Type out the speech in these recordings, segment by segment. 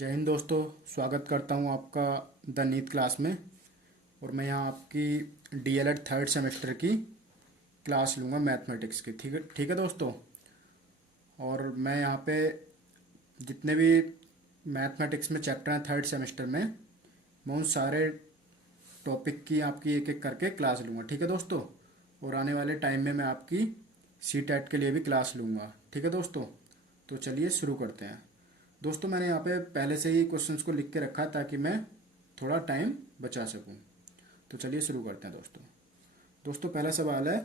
जय हिंद दोस्तों। स्वागत करता हूँ आपका द नीट क्लास में। और मैं यहाँ आपकी डीएलएड थर्ड सेमेस्टर की क्लास लूँगा मैथमेटिक्स की। ठीक है दोस्तों। और मैं यहाँ पे जितने भी मैथमेटिक्स में चैप्टर हैं थर्ड सेमेस्टर में, मैं उन सारे टॉपिक की आपकी एक एक करके क्लास लूँगा। ठीक है दोस्तों। और आने वाले टाइम में मैं आपकी सी टेट के लिए भी क्लास लूँगा। ठीक है दोस्तों। तो चलिए शुरू करते हैं। दोस्तों मैंने यहाँ पे पहले से ही क्वेश्चंस को लिख के रखा है ताकि मैं थोड़ा टाइम बचा सकूँ। तो चलिए शुरू करते हैं दोस्तों। दोस्तों पहला सवाल है।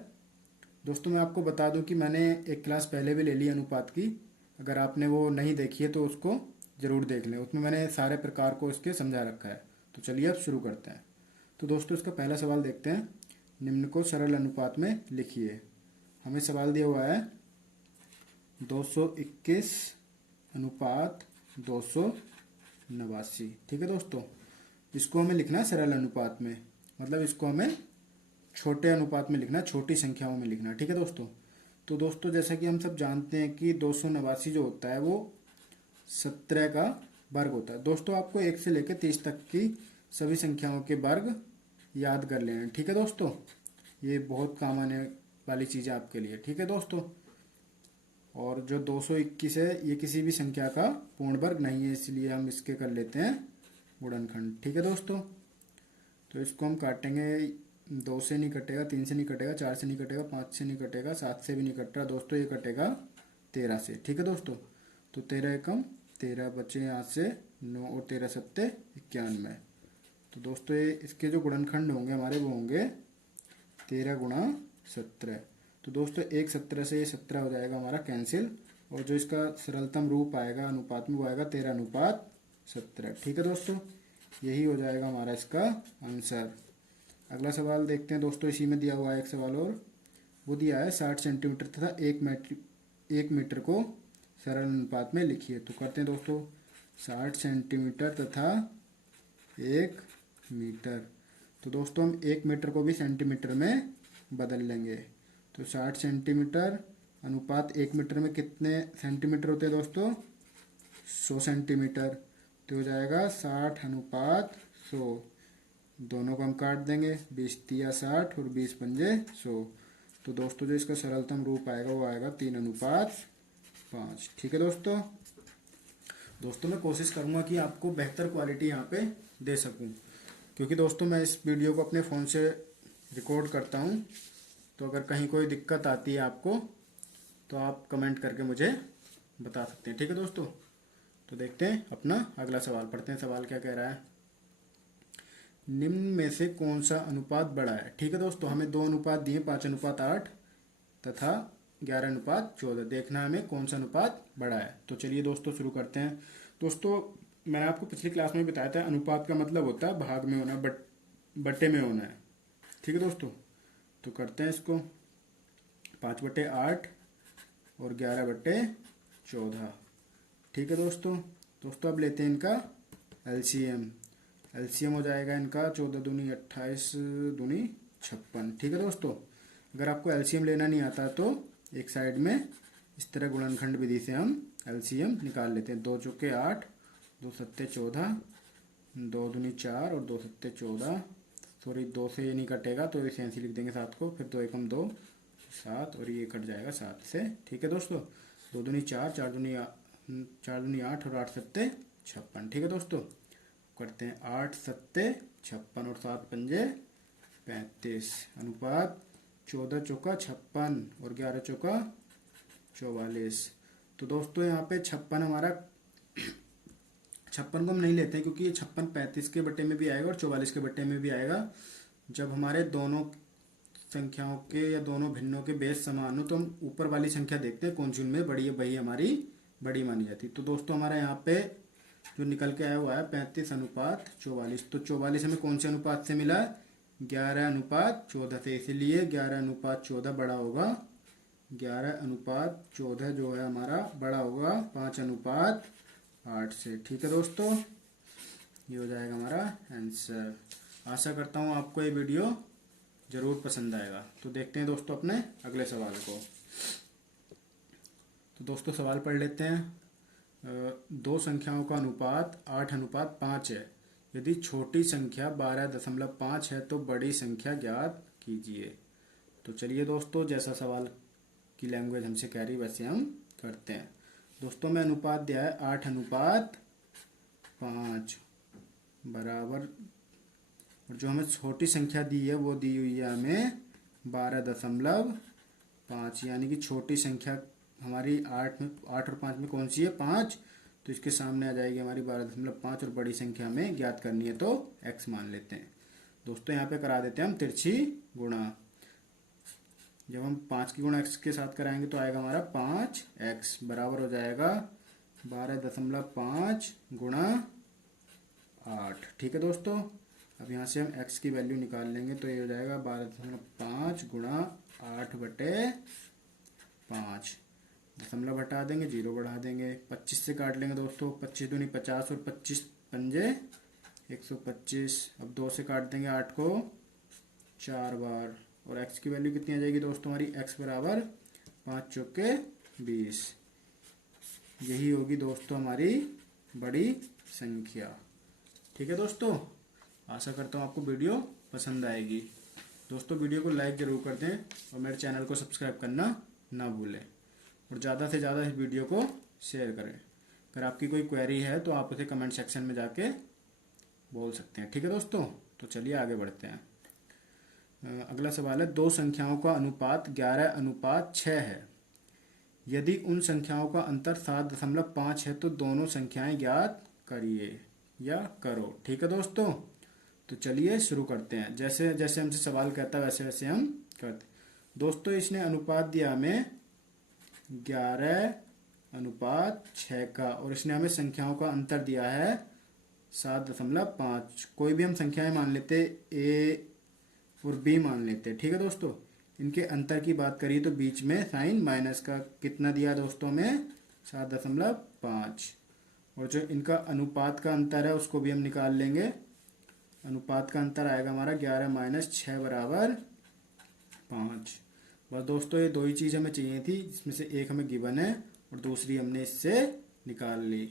दोस्तों मैं आपको बता दूं कि मैंने एक क्लास पहले भी ले ली अनुपात की। अगर आपने वो नहीं देखी है तो उसको ज़रूर देख लें, उसमें मैंने सारे प्रकार को इसके समझा रखा है। तो चलिए अब शुरू करते हैं। तो दोस्तों इसका पहला सवाल देखते हैं। निम्न को सरल अनुपात में लिखिए। हमें सवाल दिया हुआ है 221 अनुपात 289। ठीक है दोस्तों। इसको हमें लिखना है सरल अनुपात में, मतलब इसको हमें छोटे अनुपात में लिखना है, छोटी संख्याओं में लिखना है। ठीक है दोस्तों। तो दोस्तों जैसा कि हम सब जानते हैं कि 289 जो होता है वो 17 का वर्ग होता है। दोस्तों आपको 1 से लेकर 30 तक की सभी संख्याओं के वर्ग याद कर लेना है। ठीक है दोस्तों। ये बहुत काम आने वाली चीज़ है आपके लिए। ठीक है दोस्तों। और जो 221 है ये किसी भी संख्या का पूर्ण वर्ग नहीं है, इसलिए हम इसके कर लेते हैं गुणनखंड। ठीक है दोस्तों। तो इसको हम काटेंगे। 2 से नहीं कटेगा, 3 से नहीं कटेगा, 4 से नहीं कटेगा, 5 से नहीं कटेगा, 7 से भी नहीं कट रहा दोस्तों, ये कटेगा 13 से। ठीक है दोस्तों। तो 13 एकम 13 बचे यहाँ से 9 और 13 सत्ते 91। तो दोस्तों ये इसके जो गुणनखंड होंगे हमारे वो होंगे 13 गुणा 17। तो दोस्तों एक 17 से ये 17 हो जाएगा हमारा कैंसिल, और जो इसका सरलतम रूप आएगा अनुपात में वो आएगा 13:17। ठीक है दोस्तों। यही हो जाएगा हमारा इसका आंसर। अगला सवाल देखते हैं दोस्तों। इसी में दिया हुआ है एक सवाल और, वो दिया है 60 सेंटीमीटर तथा 1 मीटर को सरल अनुपात में लिखिए। तो करते हैं दोस्तों। 60 सेंटीमीटर तथा 1 मीटर। तो दोस्तों हम 1 मीटर को भी सेंटीमीटर में बदल लेंगे। तो 60 सेंटीमीटर अनुपात 1 मीटर में कितने सेंटीमीटर होते हैं दोस्तों? 100 सेंटीमीटर। तो हो जाएगा 60 अनुपात 100। दोनों को हम काट देंगे, 20 तिया 60 और 20 पंजे 100। तो दोस्तों जो इसका सरलतम रूप आएगा वो आएगा 3:5। ठीक है दोस्तों। दोस्तों मैं कोशिश करूँगा कि आपको बेहतर क्वालिटी यहाँ पे दे सकूँ, क्योंकि दोस्तों मैं इस वीडियो को अपने फ़ोन से रिकॉर्ड करता हूँ। तो अगर कहीं कोई दिक्कत आती है आपको तो आप कमेंट करके मुझे बता सकते हैं। ठीक है दोस्तों। तो देखते हैं अपना अगला सवाल, पढ़ते हैं सवाल क्या कह रहा है। निम्न में से कौन सा अनुपात बड़ा है? ठीक है दोस्तों। हमें दो अनुपात दिए, 5:8 तथा 11:14। देखना है हमें कौन सा अनुपात बड़ा है। तो चलिए दोस्तों शुरू करते हैं। दोस्तों मैंने आपको पिछली क्लास में बताया था अनुपात का मतलब होता है भाग में होना, बट्टे में होना है। ठीक है दोस्तों। तो करते हैं इसको। 5/8 और 11/14। ठीक है दोस्तों। दोस्तों अब लेते हैं इनका एलसीएम। एलसीएम हो जाएगा इनका 14 दूनी 28 दूनी 56। ठीक है दोस्तों। अगर आपको एलसीएम लेना नहीं आता तो एक साइड में इस तरह गुणनखंड विधि से हम एलसीएम निकाल लेते हैं। 2 चौके 8, 2 सत्ते 14, 2 दूनी 4 और 2 सत्ते 14। सॉरी 2 से ये नहीं कटेगा तो इसे ऐसे लिख देंगे 7 को, फिर 2 एकम 2 7 और ये कट जाएगा 7 से। ठीक है दोस्तों। 2 दूनी 4, 4 दूनी 8 और 8 सत्ते 56। ठीक है दोस्तों। करते हैं 8 सत्ते 56 और 7 पंजे 35। अनुपात 14 चौका 56 और 11 चौका 44। तो दोस्तों यहाँ पे 56 हमारा 56 को हम नहीं लेते हैं, क्योंकि ये 56 35 के बट्टे में भी आएगा और 44 के बट्टे में भी आएगा। जब हमारे दोनों संख्याओं के या दोनों भिन्नों के बेस समान हो तो हम ऊपर वाली संख्या देखते हैं कौन सी उनमें बड़ी है, वही हमारी बड़ी मानी जाती। तो दोस्तों हमारा यहाँ पे जो निकल के आया हुआ है 35:44। तो 44 हमें कौन से अनुपात से मिला? 11:14 से, इसीलिए 11:14 बड़ा होगा। 11:14 जो है हमारा बड़ा होगा 5:8 से। ठीक है दोस्तों। ये हो जाएगा हमारा आंसर। आशा करता हूँ आपको ये वीडियो ज़रूर पसंद आएगा। तो देखते हैं दोस्तों अपने अगले सवाल को। तो दोस्तों सवाल पढ़ लेते हैं। दो संख्याओं का अनुपात 8:5 है। यदि छोटी संख्या 12.5 है तो बड़ी संख्या ज्ञात कीजिए। तो चलिए दोस्तों, जैसा सवाल की लैंग्वेज हमसे कह रही वैसे हम करते हैं। दोस्तों में अनुपात दिया है 8:5 बराबर, और जो हमें छोटी संख्या दी है वो दी हुई है हमें 12.5, यानी कि छोटी संख्या हमारी 8 और 5 में कौन सी है? 5। तो इसके सामने आ जाएगी हमारी 12.5, और बड़ी संख्या हमें ज्ञात करनी है तो x मान लेते हैं। दोस्तों यहाँ पे करा देते हैं हम तिरछी गुणा। जब हम 5 की गुणा x के साथ कराएंगे तो आएगा हमारा 5x बराबर हो जाएगा 12.5 गुणा 8। ठीक है दोस्तों, अब यहाँ से हम x की वैल्यू निकाल लेंगे तो ये हो जाएगा 12.5 गुणा 8/5। दशमलव हटा देंगे, 0 बढ़ा देंगे, 25 से काट लेंगे दोस्तों, 25 दूनी 50 और 25 पंजे 125। अब 2 से काट देंगे 8 को 4 बार, और x की वैल्यू कितनी आ जाएगी दोस्तों हमारी? x बराबर 5 चौके 20। यही होगी दोस्तों हमारी बड़ी संख्या। ठीक है दोस्तों, आशा करता हूँ आपको वीडियो पसंद आएगी। दोस्तों वीडियो को लाइक ज़रूर कर दें और मेरे चैनल को सब्सक्राइब करना ना भूलें, और ज़्यादा से ज़्यादा इस वीडियो को शेयर करें। अगर आपकी कोई क्वेरी है तो आप उसे कमेंट सेक्शन में जाके बोल सकते हैं। ठीक है दोस्तों, तो चलिए आगे बढ़ते हैं। अगला सवाल है, दो संख्याओं का अनुपात 11:6 है। यदि उन संख्याओं का अंतर 7.5 है तो दोनों संख्याएं ज्ञात करिए या करो। ठीक है दोस्तों, तो चलिए शुरू करते हैं। जैसे जैसे हमसे सवाल कहता है वैसे वैसे हम करते। दोस्तों इसने अनुपात दिया हमें 11:6 का, और इसने हमें संख्याओं का अंतर दिया है 7.5। कोई भी हम संख्याएं मान लेते, a और b मान लेते। ठीक है दोस्तों, इनके अंतर की बात करिए तो बीच में साइन माइनस का कितना दिया दोस्तों में? 7.5। और जो इनका अनुपात का अंतर है उसको भी हम निकाल लेंगे। अनुपात का अंतर आएगा हमारा 11 - 6 बराबर 5। बस दोस्तों ये दो ही चीज़ हमें चाहिए थी, जिसमें से एक हमें गिवन है और दूसरी हमने इससे निकाल ली।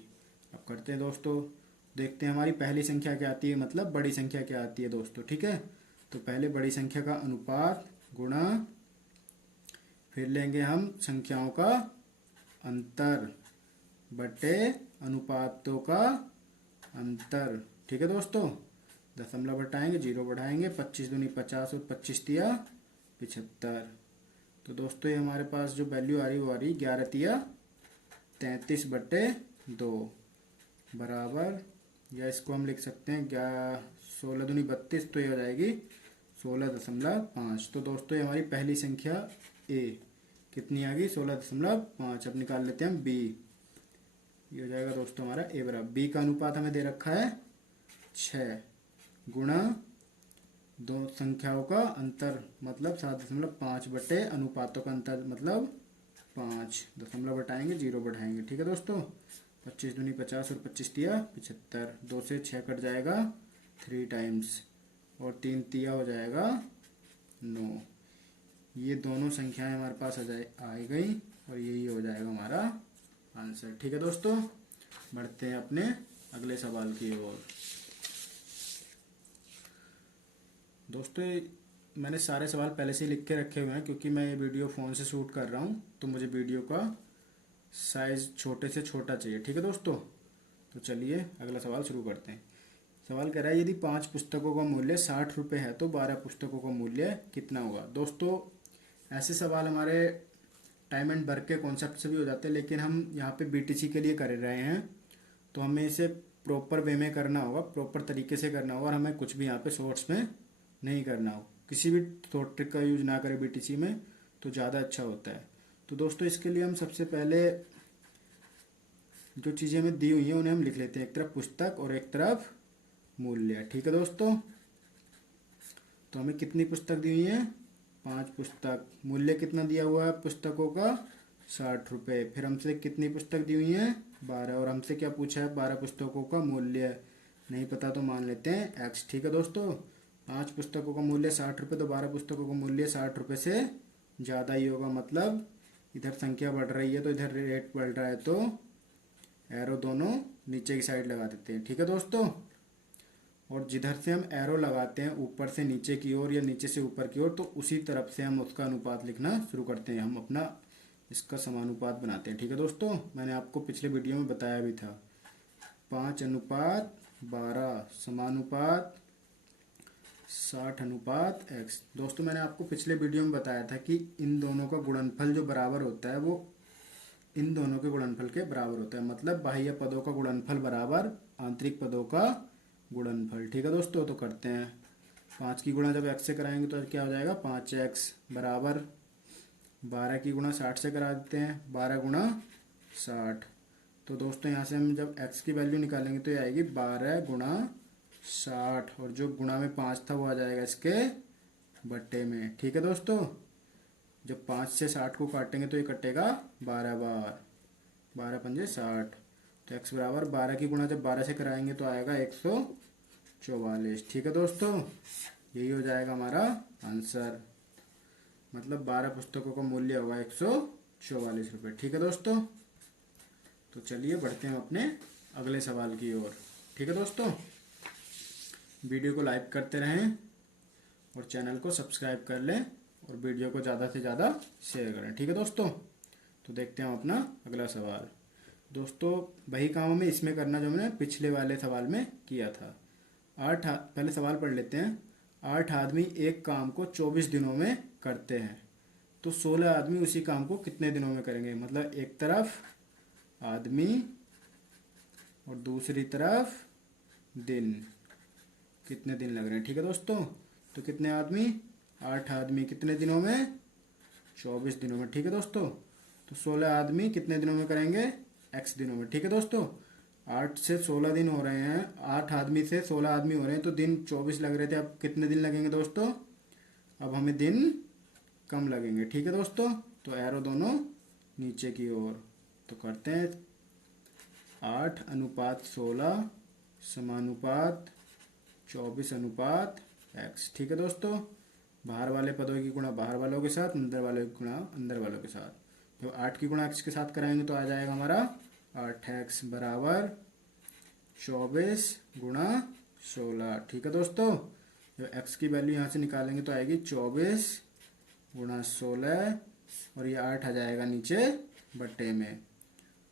अब करते हैं दोस्तों, देखते हैं हमारी पहली संख्या क्या आती है, मतलब बड़ी संख्या क्या आती है दोस्तों। ठीक है, तो पहले बड़ी संख्या का अनुपात गुणा, फिर लेंगे हम संख्याओं का अंतर बटे अनुपातों का अंतर। ठीक है दोस्तों, दशमलव हटाएंगे, 0 बढ़ाएंगे, 25 दूनी 50 और 25 तिया 75। तो दोस्तों ये हमारे पास जो वैल्यू आ रही वो आ रही 11 तिया 33/2 बराबर, या इसको हम लिख सकते हैं 16 दूनी 32, तो ये हो जाएगी 16.5। तो दोस्तों ये हमारी पहली संख्या a कितनी आ गई? 16.5। अब निकाल लेते हैं हम b। ये हो जाएगा दोस्तों हमारा a बराबर, b का अनुपात हमें दे रखा है 6 गुणा दो संख्याओं का अंतर मतलब 7.5 बटे अनुपातों का अंतर मतलब 5। दशमलव हटाएंगे, 0 बढ़ाएंगे। ठीक है दोस्तों, 25 दूनी 50 और 25 तिया 75। 2 से 6 कट जाएगा 3 टाइम्स, और 3 तिया हो जाएगा 9। ये दोनों संख्याएं हमारे पास आ गई, और यही हो जाएगा हमारा आंसर। ठीक है दोस्तों, बढ़ते हैं अपने अगले सवाल की ओर। दोस्तों मैंने सारे सवाल पहले से लिख के रखे हुए हैं, क्योंकि मैं ये वीडियो फ़ोन से शूट कर रहा हूँ तो मुझे वीडियो का साइज़ छोटे से छोटा चाहिए। ठीक है दोस्तों, तो चलिए अगला सवाल शुरू करते हैं। सवाल कह रहा है, यदि 5 पुस्तकों का मूल्य 60 रुपये है तो 12 पुस्तकों का मूल्य कितना होगा। दोस्तों ऐसे सवाल हमारे टाइम एंड वर्क के कॉन्सेप्ट से भी हो जाते हैं, लेकिन हम यहाँ पे बीटीसी के लिए कर रहे हैं तो हमें इसे प्रॉपर वे में करना होगा, प्रॉपर तरीके से करना होगा, और हमें कुछ भी यहाँ पे शॉर्ट्स में नहीं करना हो। किसी भी थॉट ट्रिक का यूज ना करें बीटीसी में तो ज़्यादा अच्छा होता है। तो दोस्तों इसके लिए हम सबसे पहले जो चीज़ें हमें दी हुई हैं उन्हें हम लिख लेते हैं, एक तरफ पुस्तक और एक तरफ मूल्य। ठीक है दोस्तों, तो हमें कितनी पुस्तक दी हुई है? 5 पुस्तक। मूल्य कितना दिया हुआ है पुस्तकों का? 60 रुपये। फिर हमसे कितनी पुस्तक दी हुई है? 12, और हमसे क्या पूछा है? 12 पुस्तकों का मूल्य। नहीं पता तो मान लेते हैं x। ठीक है दोस्तों, 5 पुस्तकों का मूल्य 60 रुपये, तो 12 पुस्तकों का मूल्य 60 रुपये से ज़्यादा ही होगा, मतलब इधर संख्या बढ़ रही है तो इधर रेट बढ़ रहा है, तो एरो दोनों नीचे की साइड लगा देते हैं। ठीक है दोस्तों, और जिधर से हम एरो लगाते हैं ऊपर से नीचे की ओर या नीचे से ऊपर की ओर, तो उसी तरफ से हम उसका अनुपात लिखना शुरू करते हैं, हम अपना इसका समानुपात बनाते हैं। ठीक है दोस्तों, मैंने आपको पिछले वीडियो में बताया भी था 5:12 समानुपात 60:x। दोस्तों मैंने आपको पिछले वीडियो में बताया था कि इन दोनों का गुणनफल जो बराबर होता है वो इन दोनों के गुणनफल के बराबर होता है, मतलब बाह्य पदों का गुणनफल बराबर आंतरिक पदों का गुणनफल। ठीक है दोस्तों, तो करते हैं 5 की गुणा जब x से कराएंगे तो क्या हो जाएगा 5x बराबर 12 की गुणा 60 से करा देते हैं 12 गुणा 60। तो दोस्तों यहाँ से हम जब x की वैल्यू निकालेंगे तो ये आएगी 12 गुणा 60, और जो गुणा में 5 था वो आ जाएगा इसके बट्टे में। ठीक है दोस्तों, जब 5 से 60 को काटेंगे तो ये कटेगा 12 बार, 12 पंजे 60। तो x बराबर 12 की गुणा जब 12 से कराएंगे तो आएगा 144। ठीक है दोस्तों, यही हो जाएगा हमारा आंसर, मतलब 12 पुस्तकों का मूल्य होगा 144 रुपये। ठीक है दोस्तों, तो चलिए बढ़ते हैं अपने अगले सवाल की ओर। ठीक है दोस्तों, वीडियो को लाइक करते रहें और चैनल को सब्सक्राइब कर लें और वीडियो को ज़्यादा से ज़्यादा शेयर करें। ठीक है दोस्तों, तो देखते हैं अपना अगला सवाल। दोस्तों वही काम हमें इसमें करना जो हमने पिछले वाले सवाल में किया था। पहले सवाल पढ़ लेते हैं। 8 आदमी एक काम को 24 दिनों में करते हैं, तो 16 आदमी उसी काम को कितने दिनों में करेंगे। मतलब एक तरफ आदमी और दूसरी तरफ दिन, कितने दिन लग रहे हैं। ठीक है दोस्तों, तो कितने आदमी 8 आदमी कितने दिनों में 24 दिनों में। ठीक है दोस्तों, तो 16 आदमी कितने दिनों में करेंगे x दिनों में। ठीक है दोस्तों, 8 से 16 दिन हो रहे हैं, 8 आदमी से 16 आदमी हो रहे हैं, तो दिन 24 लग रहे थे, अब कितने दिन लगेंगे दोस्तों, अब हमें दिन कम लगेंगे। ठीक है दोस्तों, तो एरो दोनों नीचे की ओर, तो करते हैं 8:16 समानुपात 24:x। ठीक है दोस्तों, बाहर वाले पदों की गुणा बाहर वालों के साथ, अंदर वालों की गुणा अंदर वालों के साथ। तो 8 की गुणा x के साथ कराएंगे तो आ जाएगा हमारा 8x बराबर 24 गुणा 16। ठीक है दोस्तों, जब x की वैल्यू यहाँ से निकालेंगे तो आएगी 24 गुणा 16, और ये 8 आ जाएगा नीचे बट्टे में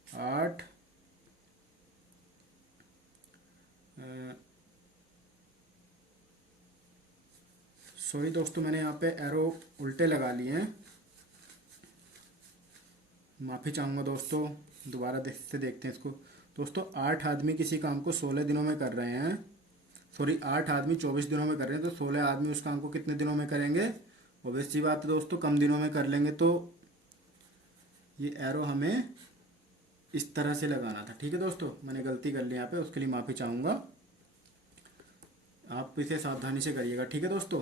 8 सॉरी दोस्तों, मैंने यहाँ पे एरो उल्टे लगा लिए हैं, माफ़ी चाहूँगा दोस्तों, दोबारा देखते हैं इसको। दोस्तों 8 आदमी किसी काम को 16 दिनों में कर रहे हैं, सॉरी 8 आदमी 24 दिनों में कर रहे हैं, तो 16 आदमी उस काम को कितने दिनों में करेंगे। ऑब्वियस सी बात है दोस्तों, कम दिनों में कर लेंगे। तो ये एरो हमें इस तरह से लगाना था। ठीक है दोस्तों, मैंने गलती कर ली यहाँ पे, उसके लिए माफ़ी चाहूँगा, आप इसे सावधानी से करिएगा। ठीक है दोस्तों,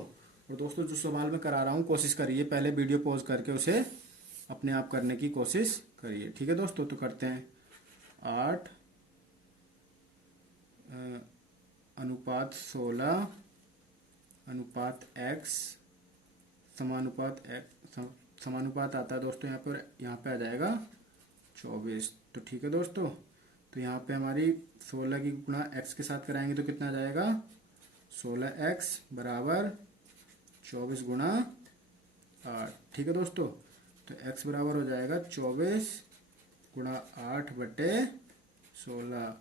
और दोस्तों जो सवाल मैं करा रहा हूँ कोशिश करिए पहले वीडियो पॉज करके उसे अपने आप करने की कोशिश करिए। ठीक है दोस्तों, तो करते हैं 8 अनुपात 16 अनुपात x समानुपात आता है दोस्तों यहाँ पे आ जाएगा 24। तो ठीक है दोस्तों, तो यहाँ पे हमारी 16 की गुणा x के साथ कराएंगे तो कितना आ जाएगा 16x बराबर 24 गुणा 8। ठीक है दोस्तों, तो x बराबर हो जाएगा 24 गुणा 8 बटे 16।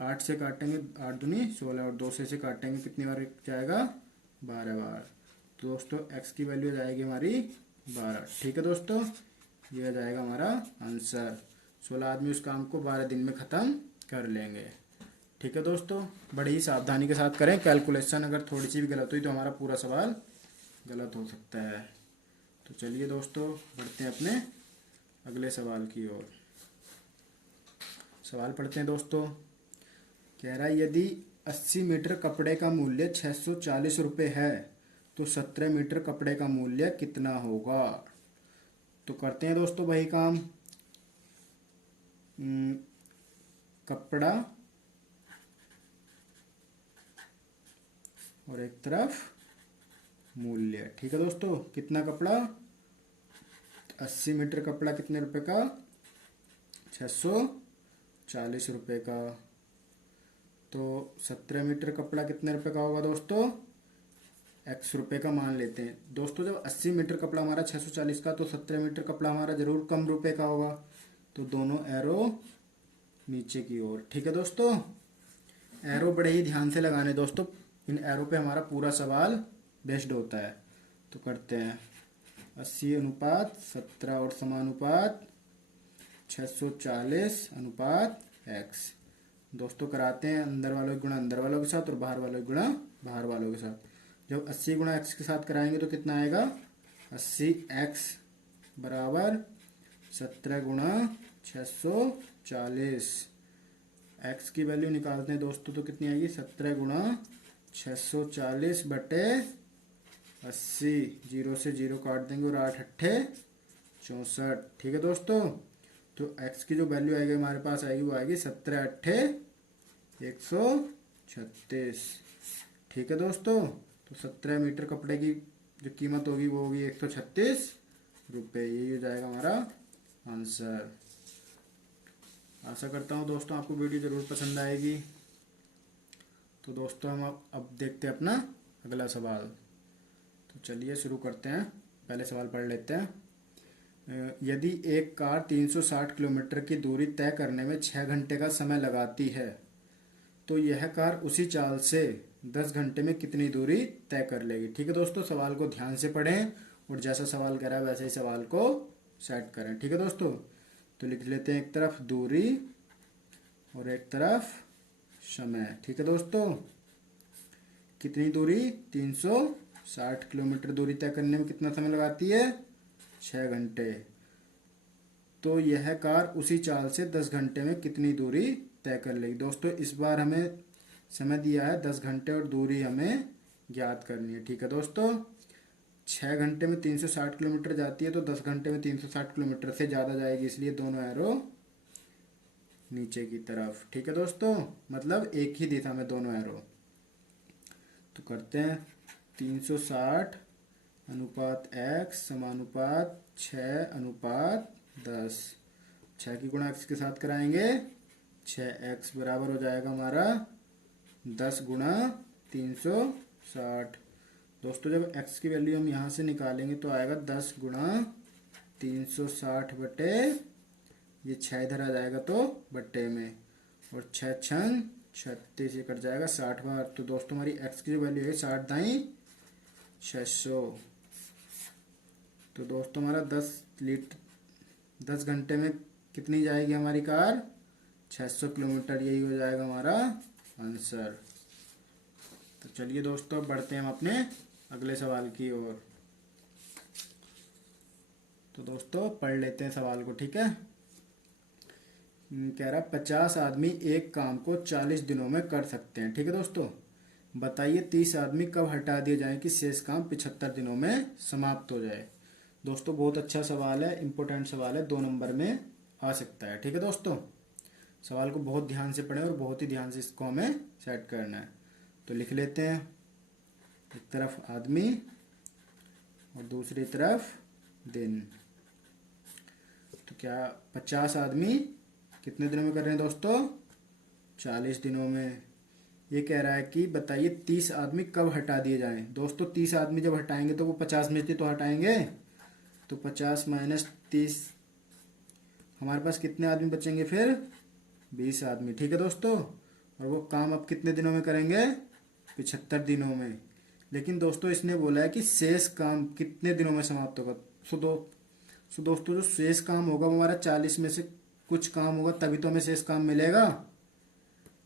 8 से काटेंगे 8 दूनी 16, और 2 से काटेंगे कितनी बार जाएगा 12 बार। तो दोस्तों x की वैल्यू आ जाएगी हमारी 12। ठीक है दोस्तों, ये आ जाएगा हमारा आंसर। 16 आदमी उस काम को 12 दिन में ख़त्म कर लेंगे। ठीक है दोस्तों, बड़ी ही सावधानी के साथ करें, कैलकुलेशन अगर थोड़ी सी भी गलत हुई तो हमारा पूरा सवाल गलत हो सकता है। तो चलिए दोस्तों बढ़ते हैं अपने अगले सवाल की ओर। सवाल पढ़ते हैं दोस्तों। कह रहा है यदि 80 मीटर कपड़े का मूल्य 640 रुपये है तो 17 मीटर कपड़े का मूल्य कितना होगा। तो करते हैं दोस्तों वही काम, कपड़ा और एक तरफ मूल्य। ठीक है दोस्तों, कितना कपड़ा 80 मीटर कपड़ा कितने रुपए का 640 ₹40 का। तो 17 मीटर कपड़ा कितने रुपए का होगा दोस्तों? X रुपए का मान लेते हैं दोस्तों। जब 80 मीटर कपड़ा हमारा 640 का, तो 17 मीटर कपड़ा हमारा जरूर कम रुपए का होगा। तो दोनों एरो नीचे की ओर। ठीक है दोस्तों, एरो बड़े ही ध्यान से लगाने दोस्तों, इन एरो पे हमारा पूरा सवाल बेस्ड होता है। तो करते हैं 80:17 और समानुपात 640:x। दोस्तों कराते हैं अंदर वालों की गुणा अंदर वालों के साथ और बाहर वालों की गुणा बाहर वालों के साथ। जब 80 गुणा x के साथ कराएंगे तो कितना आएगा? 80x बराबर 17 गुणा 640। x की वैल्यू निकालते हैं दोस्तों, तो कितनी आएगी? 17 गुणा 640 बटे 80। 0 से 0 काट देंगे और 8 अट्ठे 64। ठीक है दोस्तों, तो x की जो वैल्यू आएगी हमारे पास आएगी, वो आएगी 17 अट्ठे 136। ठीक है दोस्तों, तो 17 मीटर कपड़े की जो कीमत होगी वो होगी 136 रुपये। यही हो जाएगा हमारा आंसर। आशा करता हूँ दोस्तों आपको वीडियो ज़रूर पसंद आएगी। तो दोस्तों हम अब देखते हैं अपना अगला सवाल। तो चलिए शुरू करते हैं। पहले सवाल पढ़ लेते हैं। यदि एक कार 360 किलोमीटर की दूरी तय करने में 6 घंटे का समय लगाती है, तो यह कार उसी चाल से 10 घंटे में कितनी दूरी तय कर लेगी। ठीक है दोस्तों, सवाल को ध्यान से पढ़ें और जैसा सवाल कह रहा है वैसे ही सवाल को सेट करें। ठीक है दोस्तों, तो लिख लेते हैं एक तरफ दूरी और एक तरफ समय। ठीक है दोस्तों, कितनी दूरी? 360 किलोमीटर दूरी तय करने में कितना समय लगाती है? 6 घंटे। तो यह कार उसी चाल से 10 घंटे में कितनी दूरी तय कर लेगी। दोस्तों इस बार हमें समय दिया है 10 घंटे और दूरी हमें ज्ञात करनी है। ठीक है दोस्तों, 6 घंटे में 360 किलोमीटर जाती है, तो 10 घंटे में 360 किलोमीटर से ज़्यादा जाएगी, इसलिए दोनों एरो नीचे की तरफ। ठीक है दोस्तों, मतलब एक ही दिशा में दोनों एरो। तो करते हैं 360 अनुपात x समानुपात 6:10। 6 की गुणा x के साथ कराएंगे, 6x बराबर हो जाएगा हमारा 10 गुणा 360। दोस्तों जब x की वैल्यू हम यहाँ से निकालेंगे तो आएगा 10 गुणा 360 बटे, ये 6 इधर आ जाएगा तो बट्टे में, और 6 छंग 36, ये कट जाएगा 60 बार। तो दोस्तों हमारी x की जो वैल्यू है 60 दाई 600। तो दोस्तों हमारा 10 घंटे में कितनी जाएगी हमारी कार? 600 किलोमीटर। यही हो जाएगा हमारा आंसर। तो चलिए दोस्तों बढ़ते हैं हम अपने अगले सवाल की ओर। तो दोस्तों पढ़ लेते हैं सवाल को। ठीक है, कह रहा 50 आदमी एक काम को 40 दिनों में कर सकते हैं। ठीक है दोस्तों, बताइए 30 आदमी कब हटा दिए जाएं कि शेष काम 75 दिनों में समाप्त हो जाए। दोस्तों बहुत अच्छा सवाल है, इम्पोर्टेंट सवाल है, 2 नंबर में आ सकता है। ठीक है दोस्तों, सवाल को बहुत ध्यान से पढ़ें और बहुत ही ध्यान से इसको हमें सेट करना है। तो लिख लेते हैं, एक तरफ आदमी और दूसरी तरफ दिन। तो क्या 50 आदमी कितने दिनों में कर रहे हैं दोस्तों? 40 दिनों में। ये कह रहा है कि बताइए 30 आदमी कब हटा दिए जाएं। दोस्तों 30 आदमी जब हटाएंगे तो वो 50 में से तो हटाएंगे, तो 50 माइनस 30, हमारे पास कितने आदमी बचेंगे फिर? 20 आदमी। ठीक है दोस्तों, और वो काम अब कितने दिनों में करेंगे? 75 दिनों में। लेकिन दोस्तों इसने बोला है कि शेष काम कितने दिनों में समाप्त होगा। सो दोस्तों जो शेष काम होगा वो हमारा 40 में से कुछ काम होगा, तभी तो हमें शेष काम मिलेगा।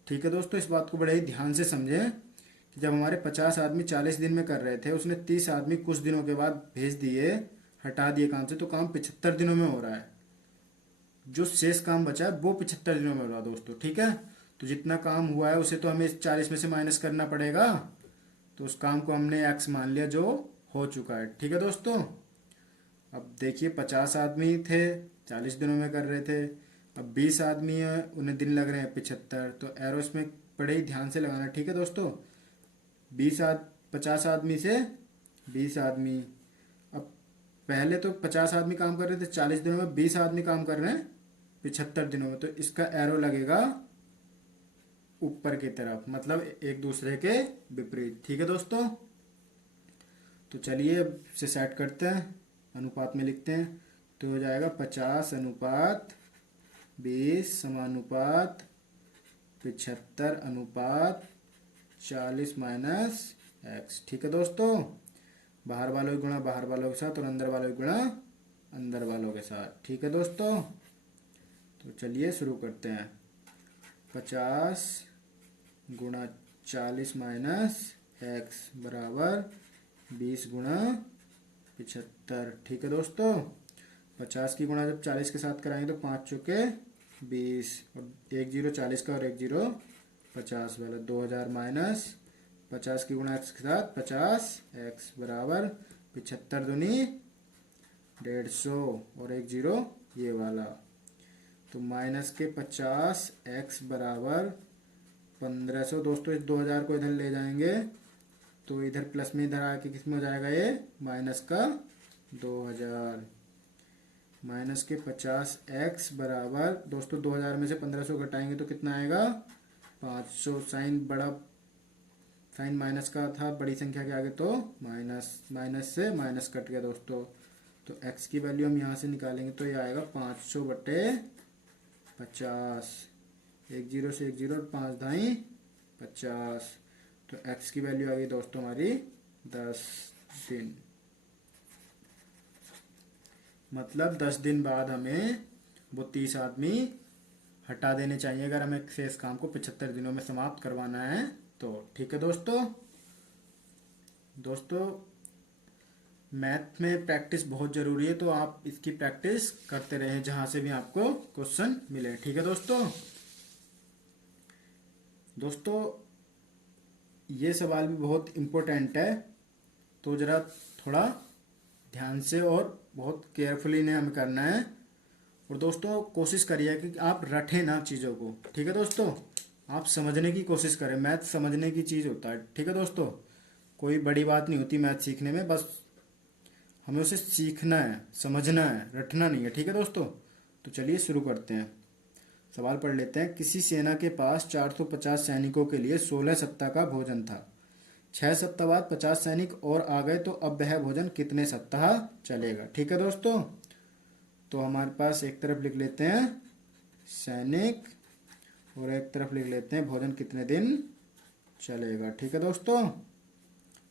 ठीक है दोस्तों, इस बात को बड़े ही ध्यान से समझें कि जब हमारे 50 आदमी 40 दिन में कर रहे थे, उसने 30 आदमी कुछ दिनों के बाद भेज दिए, हटा दिए काम से, तो काम 75 दिनों में हो रहा है। जो शेष काम बचा है वो 75 दिनों में हो रहा है दोस्तों। ठीक है, तो जितना काम हुआ है उसे तो हमें 40 में से माइनस करना पड़ेगा। तो उस काम को हमने x मान लिया जो हो चुका है। ठीक है दोस्तों, अब देखिए 50 आदमी थे 40 दिनों में कर रहे थे, अब 20 आदमी है उन्हें दिन लग रहे हैं 75। तो एरोस में बड़े ही ध्यान से लगाना। ठीक है दोस्तों, 50 आदमी से 20 आदमी, अब पहले तो 50 आदमी काम कर रहे थे 40 दिनों में, 20 आदमी काम कर रहे हैं 75 दिनों में, तो इसका एरो लगेगा ऊपर की तरफ, मतलब एक दूसरे के विपरीत। ठीक है दोस्तों, तो चलिए अब से सेट करते हैं, अनुपात में लिखते हैं। तो हो जाएगा 50/20 समानुपात 75/40 - x। ठीक है दोस्तों, बाहर वालों की गुणा बाहर वालों के साथ और अंदर वालों की गुणा अंदर वालों के साथ। ठीक है दोस्तों, तो चलिए शुरू करते हैं। 50 × 40 - x बराबर 20 × 75। ठीक है दोस्तों, 50 की गुणा जब 40 के साथ कराएंगे तो 5 चौके 20 और एक जीरो 40 का और एक जीरो 50 वाला 2000 माइनस 50 की गुणा x के साथ 50x बराबर 75 दूनी 150 और एक जीरो ये वाला, तो माइनस के 50x बराबर 1500। दोस्तों इस 2000 को इधर ले जाएंगे तो इधर प्लस में इधर आके किस में हो जाएगा, ये माइनस का 2000 माइनस के 50x बराबर दोस्तों 2000 में से 1500 घटाएंगे तो कितना आएगा 500। साइन माइनस का था बड़ी संख्या के आगे तो माइनस, माइनस से माइनस कट गया दोस्तों, तो x की वैल्यू हम यहाँ से निकालेंगे तो ये आएगा 500/50। एक जीरो से एक जीरो और 5 × 50, तो x की वैल्यू आ गई दोस्तों हमारी 10 दिन। मतलब 10 दिन बाद हमें वो 30 आदमी हटा देने चाहिए अगर हमें शेष काम को 75 दिनों में समाप्त करवाना है तो। ठीक है दोस्तों, मैथ में प्रैक्टिस बहुत ज़रूरी है, तो आप इसकी प्रैक्टिस करते रहें जहाँ से भी आपको क्वेश्चन मिले। ठीक है दोस्तों ये सवाल भी बहुत इम्पोर्टेंट है, तो ज़रा थोड़ा ध्यान से और बहुत केयरफुली ने हमें करना है। और दोस्तों कोशिश करिए कि आप रटें ना चीज़ों को। ठीक है दोस्तों, आप समझने की कोशिश करें, मैथ समझने की चीज़ होता है। ठीक है दोस्तों, कोई बड़ी बात नहीं होती मैथ सीखने में, बस हमें उसे सीखना है, समझना है, रटना नहीं है। ठीक है दोस्तों, तो चलिए शुरू करते हैं। सवाल पढ़ लेते हैं। किसी सेना के पास 450 सैनिकों के लिए 16 सप्ताह का भोजन था। 6 सप्ताह बाद 50 सैनिक और आ गए, तो अब वह भोजन कितने सप्ताह चलेगा। ठीक है दोस्तों, तो हमारे पास एक तरफ लिख लेते हैं सैनिक और एक तरफ लिख लेते हैं भोजन कितने दिन चलेगा। ठीक है दोस्तों,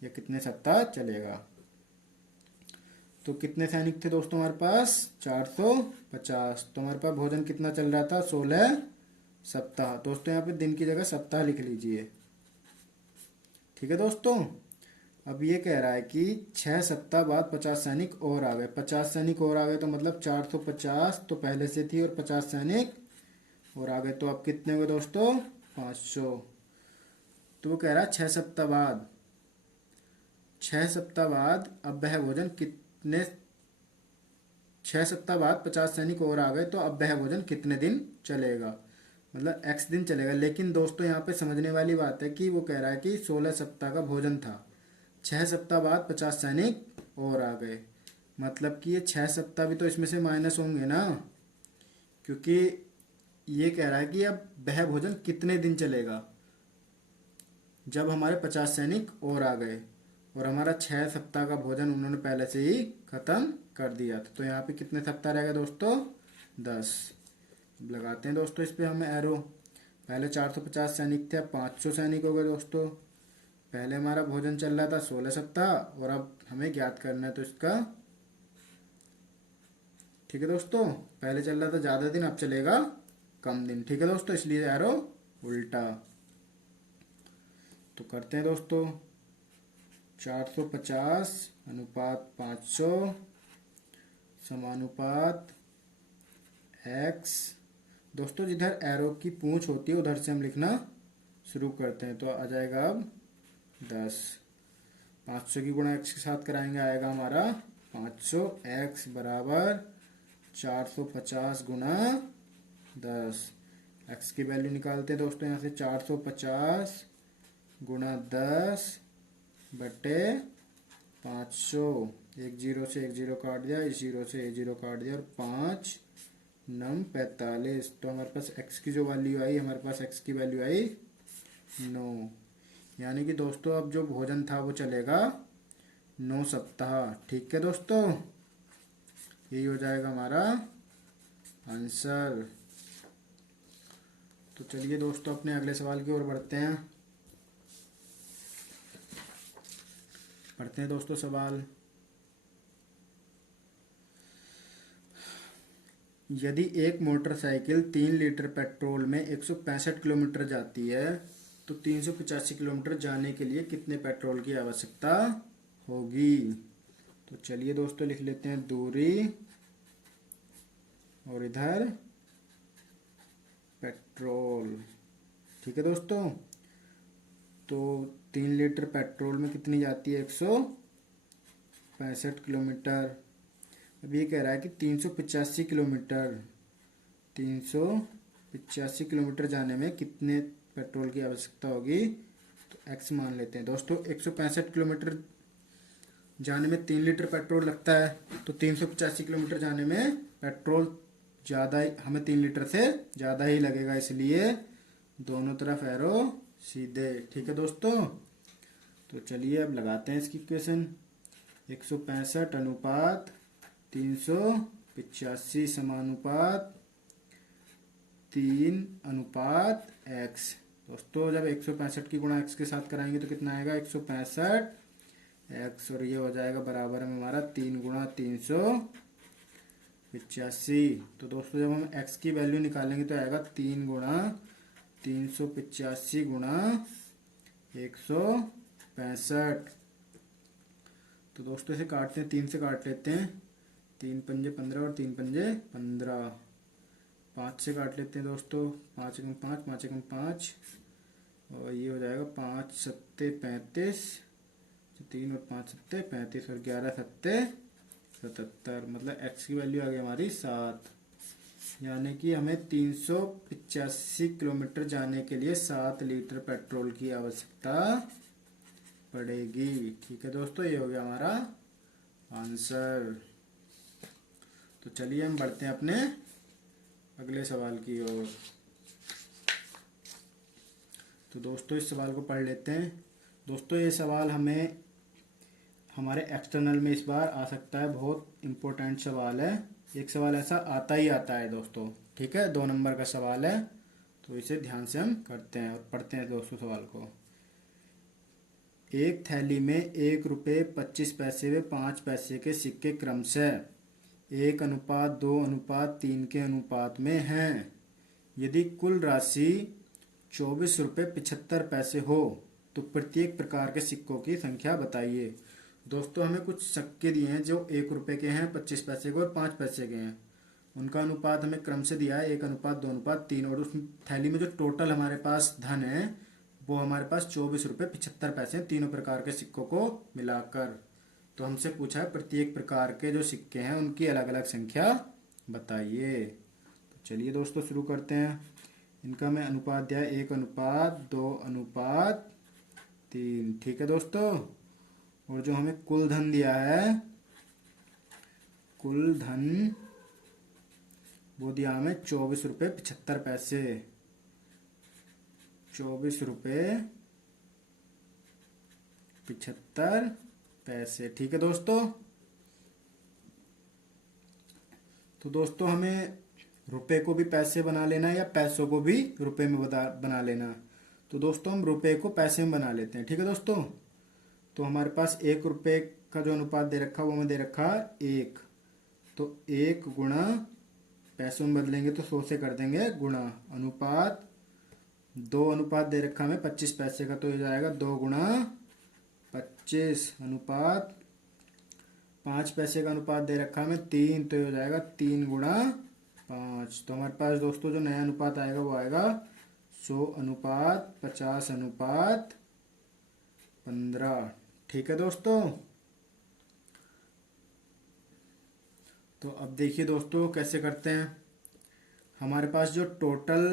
ये कितने सप्ताह चलेगा। तो कितने सैनिक थे दोस्तों हमारे पास 450, तो हमारे पास भोजन कितना चल रहा था 16 सप्ताह। दोस्तों यहाँ पे दिन की जगह सप्ताह लिख लीजिए। ठीक है दोस्तों, अब ये कह रहा है कि 6 सप्ताह बाद 50 सैनिक और आ गए। 50 सैनिक और आ गए तो मतलब 450 तो पहले से थी और 50 सैनिक और आ गए, तो अब कितने हुए दोस्तों 500। तो वो कह रहा है 6 सप्ताह बाद, 6 सप्ताह बाद अब वह भोजन कितने, 6 सप्ताह बाद 50 सैनिक और आ गए तो अब वह भोजन कितने दिन चलेगा, मतलब x दिन चलेगा। लेकिन दोस्तों यहाँ पे समझने वाली बात है कि वो कह रहा है कि 16 सप्ताह का भोजन था, 6 सप्ताह बाद 50 सैनिक और आ गए, मतलब कि ये 6 सप्ताह भी तो इसमें से माइनस होंगे ना, क्योंकि ये कह रहा है कि अब वह भोजन कितने दिन चलेगा जब हमारे 50 सैनिक और आ गए, और हमारा 6 सप्ताह का भोजन उन्होंने पहले से ही खत्म कर दिया था। तो यहाँ पे कितने सप्ताह रहेगा दोस्तों 10। लगाते हैं दोस्तों इस पे हमें एरो। पहले 450 सैनिक थे, अब 500 सैनिक हो गए दोस्तों। पहले हमारा भोजन चल रहा था 16 सप्ताह और अब हमें ज्ञात करना है तो इसका। ठीक है दोस्तों, पहले चल रहा था ज़्यादा दिन, अब चलेगा कम दिन। ठीक है दोस्तों, इसलिए एरो उल्टा। तो करते हैं दोस्तों 450 अनुपात 500 समानुपात x। दोस्तों जिधर एरो की पूंछ होती है उधर से हम लिखना शुरू करते हैं, तो आ जाएगा अब 10। 500 की गुणा x के साथ कराएंगे, आएगा हमारा 500। x बराबर 450 गुणा 10। x की वैल्यू निकालते हैं दोस्तों यहाँ से 450 गुणा 10 बटे 500। एक जीरो से एक जीरो काट दिया, इस जीरो से एक जीरो काट दिया और 5 9 45, तो हमारे पास x की जो वैल्यू आई, हमारे पास x की वैल्यू आई 9। यानी कि दोस्तों अब जो भोजन था वो चलेगा 9 सप्ताह। ठीक है दोस्तों, यही हो जाएगा हमारा आंसर। तो चलिए दोस्तों अपने अगले सवाल की ओर बढ़ते हैं। पढ़ते हैं दोस्तों सवाल। यदि एक मोटरसाइकिल 3 लीटर पेट्रोल में 165 किलोमीटर जाती है तो 385 किलोमीटर जाने के लिए कितने पेट्रोल की आवश्यकता होगी। तो चलिए दोस्तों लिख लेते हैं दूरी और इधर पेट्रोल। ठीक है दोस्तों, तो 3 लीटर पेट्रोल में कितनी जाती है 165 किलोमीटर। अब ये कह रहा है कि 385 किलोमीटर, 385 किलोमीटर जाने में कितने पेट्रोल की आवश्यकता होगी। तो x मान लेते हैं दोस्तों। 165 किलोमीटर जाने में 3 लीटर पेट्रोल लगता है, तो 385 किलोमीटर जाने में पेट्रोल ज़्यादा ही, हमें 3 लीटर से ज़्यादा ही लगेगा, इसलिए दोनों तरफ एरो सीधे। ठीक है दोस्तों, तो चलिए अब लगाते हैं इसकी इक्वेशन। 165 अनुपात 385 समानुपात 3 अनुपात x। दोस्तों जब 165 की गुणा x के साथ कराएंगे तो कितना आएगा 165 x, और ये हो जाएगा बराबर में हमारा 3 गुणा 385। तो दोस्तों जब हम x की वैल्यू निकालेंगे तो आएगा 3 गुणा 385 गुणा 165। तो दोस्तों इसे काटते हैं, 3 से काट लेते हैं। 3 पंजे 15 और 3 पंजे 15। 5 से काट लेते हैं दोस्तों। 5 एकम 5, 5 एकम 5, और ये हो जाएगा 5 सत्ते 35, 3 और 5 सत्ते 35, और 11 सत्ते 77। मतलब x की वैल्यू आ गई हमारी 7। यानी कि हमें 385 किलोमीटर जाने के लिए 7 लीटर पेट्रोल की आवश्यकता पड़ेगी। ठीक है दोस्तों, ये हो गया हमारा आंसर। तो चलिए हम बढ़ते हैं अपने अगले सवाल की ओर। तो दोस्तों इस सवाल को पढ़ लेते हैं। दोस्तों ये सवाल हमें हमारे एक्सटर्नल में इस बार आ सकता है, बहुत इम्पोर्टेंट सवाल है। एक सवाल ऐसा आता ही आता है दोस्तों। ठीक है, 2 नंबर का सवाल है, तो इसे ध्यान से हम करते हैं और पढ़ते हैं दोस्तों सवाल को। एक थैली में 1 रुपये 25 पैसे व 5 पैसे के सिक्के क्रमशः 1 अनुपात 2 अनुपात 3 के अनुपात में हैं। यदि कुल राशि 24 रुपये 75 पैसे हो तो प्रत्येक प्रकार के सिक्कों की संख्या बताइए। दोस्तों हमें कुछ सिक्के दिए हैं जो 1 रुपये के हैं, 25 पैसे के और 5 पैसे के हैं। उनका अनुपात हमें क्रम से दिया है 1 अनुपात 2 अनुपात 3, और उस थैली में जो टोटल हमारे पास धन है वो हमारे पास 24 रुपये 75 पैसे हैं, तीनों प्रकार के सिक्कों को मिलाकर। तो हमसे पूछा है प्रत्येक प्रकार के जो सिक्के हैं उनकी अलग अलग संख्या बताइए। तो चलिए दोस्तों शुरू करते हैं। इनका मैं अनुपात दिया है 1 अनुपात 2 अनुपात 3। ठीक है दोस्तों, और जो हमें कुल धन दिया है, कुल धन वो दिया हमें 24 रुपये 75 पैसे। 24 रुपये 75 पैसे। ठीक है दोस्तों, तो दोस्तों हमें रुपए को भी पैसे बना लेना है या पैसों को भी रुपए में बना लेना। तो दोस्तों हम रुपए को पैसे में बना लेते हैं। ठीक है दोस्तों, तो हमारे पास 1 रुपये का जो अनुपात दे रखा वो हमें दे रखा 1, तो 1 गुणा पैसों में बदलेंगे तो 100 से कर देंगे गुणा, अनुपात 2 अनुपात दे रखा हमें 25 पैसे का, तो हो जाएगा 2 गुणा 25, अनुपात 5 पैसे का अनुपात दे रखा हमें 3, तो ये हो जाएगा 3 गुणा 5। तो हमारे पास दोस्तों जो नया अनुपात आएगा वो आएगा 100 अनुपात 50 अनुपात 15। ठीक है दोस्तों, तो अब देखिए दोस्तों कैसे करते हैं। हमारे पास जो टोटल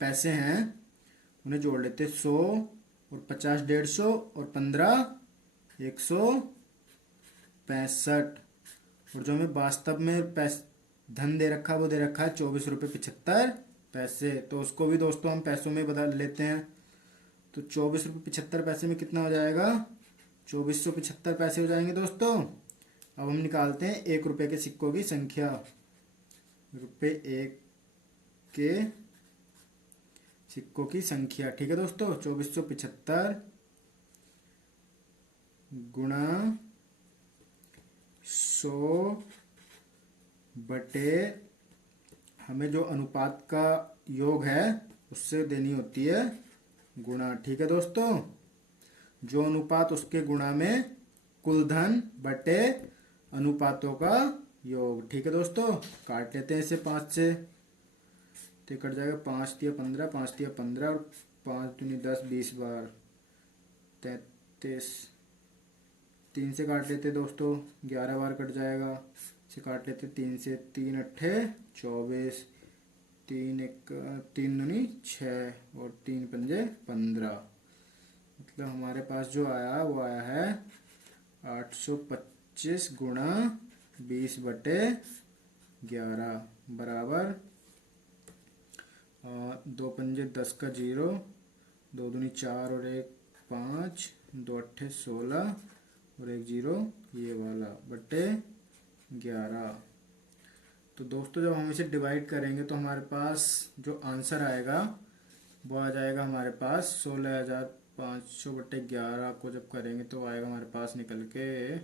पैसे हैं उन्हें जोड़ लेते हैं। 100 और 50 150 और 15 165, और जो हमें वास्तव में धन दे रखा, वो दे रखा है 24 रुपये 75 पैसे। तो उसको भी दोस्तों हम पैसों में बदल लेते हैं। तो 24 रुपये 75 पैसे में कितना हो जाएगा, 2475 पैसे हो जाएंगे दोस्तों। अब हम निकालते हैं 1 रुपये के सिक्कों की संख्या। रुपये 1 के सिक्कों की संख्या, ठीक है दोस्तों। 2475 गुणा 100 बटे, हमें जो अनुपात का योग है उससे देनी होती है गुणा, ठीक है दोस्तों। जो अनुपात उसके गुणा में कुल धन बटे अनुपातों का योग, ठीक है दोस्तों। काट लेते हैं इसे 5 से, तो कट जाएगा 5 तिया 15, 5 तिया 15 और 5 दूनी 10, 20 बार 33। 3 से काट लेते दोस्तों, 11 बार कट जाएगा। इसे काट लेते 3 से, 3 अट्ठे 24, 3 दूनी 6 और 3 पंजे 15। मतलब हमारे पास जो आया वो आया है 825 गुणा 20 बटे 11 बराबर 2 पंजे 10 का 0, 2 दूनी 4 और 1 5, 2 अट्ठे 16 और 1 0 ये वाला बटे 11। तो दोस्तों जब हम इसे डिवाइड करेंगे तो हमारे पास जो आंसर आएगा वो आ जाएगा हमारे पास 16,500 बटे 11 को जब करेंगे तो आएगा हमारे पास निकल के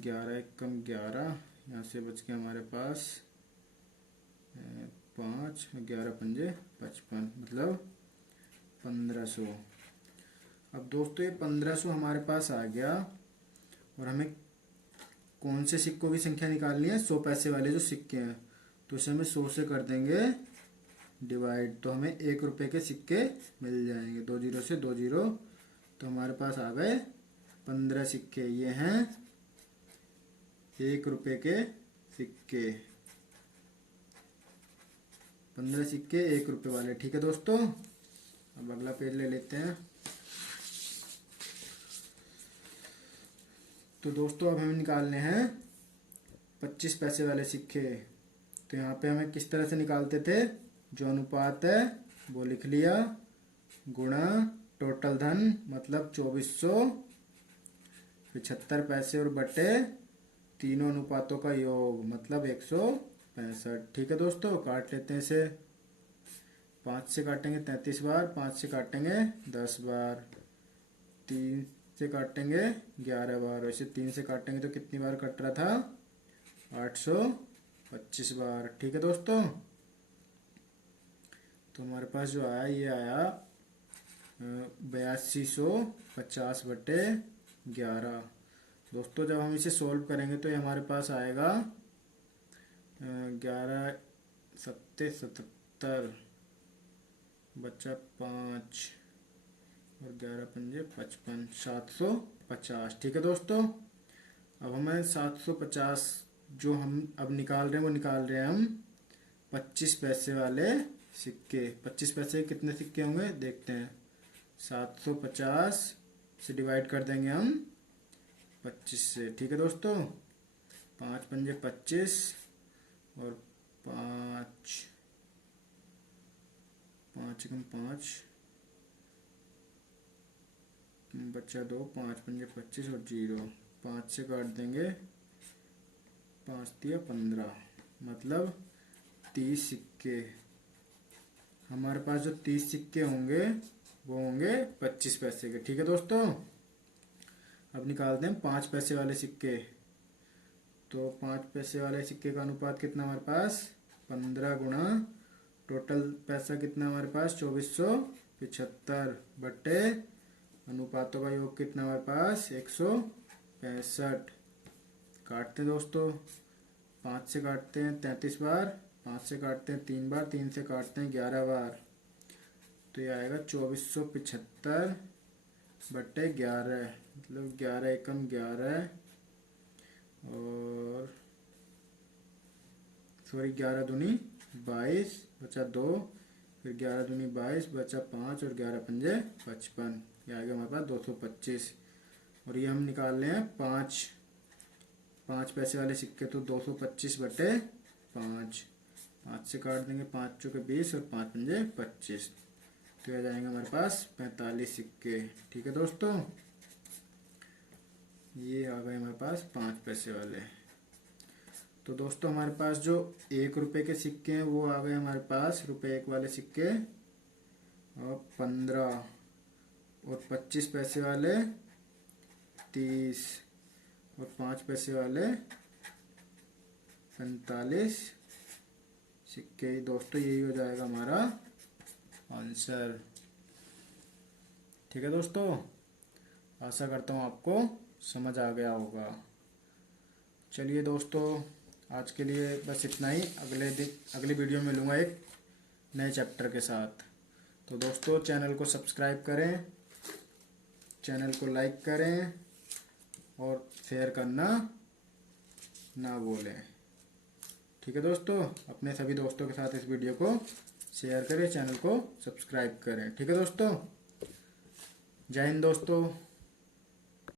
11 एकम 11, यहाँ से बच के हमारे पास 5, 11 पंजे 55, मतलब 1500। अब दोस्तों ये 1500 हमारे पास आ गया और हमें कौन से सिक्कों की संख्या निकालनी है, 100 पैसे वाले जो सिक्के हैं। तो इसे हमें 100 से कर देंगे डिवाइड, तो हमें 1 रुपये के सिक्के मिल जाएंगे। 2 जीरो से 2 जीरो, तो हमारे पास आ गए 15 सिक्के। ये हैं 1 रुपये के सिक्के, 15 सिक्के 1 रुपये वाले, ठीक है दोस्तों। अब अगला पेज ले लेते हैं। तो दोस्तों अब हमें निकालने हैं 25 पैसे वाले सिक्के। तो यहाँ पे हमें किस तरह से निकालते थे, जो अनुपात है वो लिख लिया, गुणा टोटल धन मतलब 2475 पैसे और बटे तीनों अनुपातों का योग मतलब 165, ठीक है दोस्तों। काट लेते हैं इसे, 5 से काटेंगे 33 बार, 5 से काटेंगे 10 बार, 3 से काटेंगे 11 बार, वैसे 3 से काटेंगे तो कितनी बार कट रहा था, 825 बार, ठीक है दोस्तों। तो हमारे पास जो आया ये आया 8250 बटे 11। दोस्तों जब हम इसे सोल्व करेंगे तो ये हमारे पास आएगा 11 सत्ते 77 बचा 5 और 11 पंजे 55, 750, ठीक है दोस्तों। अब हमें 750 जो हम अब निकाल रहे हैं वो निकाल रहे हैं हम 25 पैसे वाले सिक्के। 25 पैसे कितने सिक्के होंगे देखते हैं, 750 से डिवाइड कर देंगे हम 25 से, ठीक है दोस्तों। 5 पंजे 25 और 5 कम 5 बच्चा 2, 5 पंजे 25 और 0, 5 से काट देंगे 5 तिया 15, मतलब 30 सिक्के। हमारे पास जो 30 सिक्के होंगे वो होंगे 25 पैसे के, ठीक है दोस्तों। अब निकालते हैं 5 पैसे वाले सिक्के। तो 5 पैसे वाले सिक्के का अनुपात कितना हमारे पास, 15 गुणा टोटल पैसा कितना हमारे पास 2475 बटे अनुपातों का योग कितना हमारे पास 165। काटते हैं दोस्तों, 5 से काटते हैं 33 बार, 5 से काटते हैं 3 बार, 3 से काटते हैं 11 बार, तो ये आएगा 2475 बटे 11, मतलब 11 एकम 11 और सॉरी 11 दूनी 22 बचा 2, फिर 11 दूनी 22 बचा 5 और 11 पंजे 55, ये आ गया हमारे पास 225। और ये हम निकाल रहे हैं 5 5 पैसे वाले सिक्के तो 225/5, 5 से काट देंगे, 5 चौके 20 और 5 पंजे 25, तो आ जाएंगे हमारे पास 45 सिक्के। ठीक है दोस्तों, ये आ गए हमारे पास 5 पैसे वाले। तो दोस्तों हमारे पास जो 1 रुपए के सिक्के हैं वो आ गए हमारे पास, रुपए 1 वाले सिक्के और 15, और 25 पैसे वाले 30, और 5 पैसे वाले 45 सिक्के। दोस्तों यही हो जाएगा हमारा आंसर। ठीक है दोस्तों, आशा करता हूँ आपको समझ आ गया होगा। चलिए दोस्तों, आज के लिए बस इतना ही। अगली वीडियो में मिलूँगा एक नए चैप्टर के साथ। तो दोस्तों चैनल को सब्सक्राइब करें, चैनल को लाइक करें और शेयर करना ना भूलें। ठीक है दोस्तों, अपने सभी दोस्तों के साथ इस वीडियो को शेयर करें, चैनल को सब्सक्राइब करें। ठीक है दोस्तों, जय हिंद दोस्तों।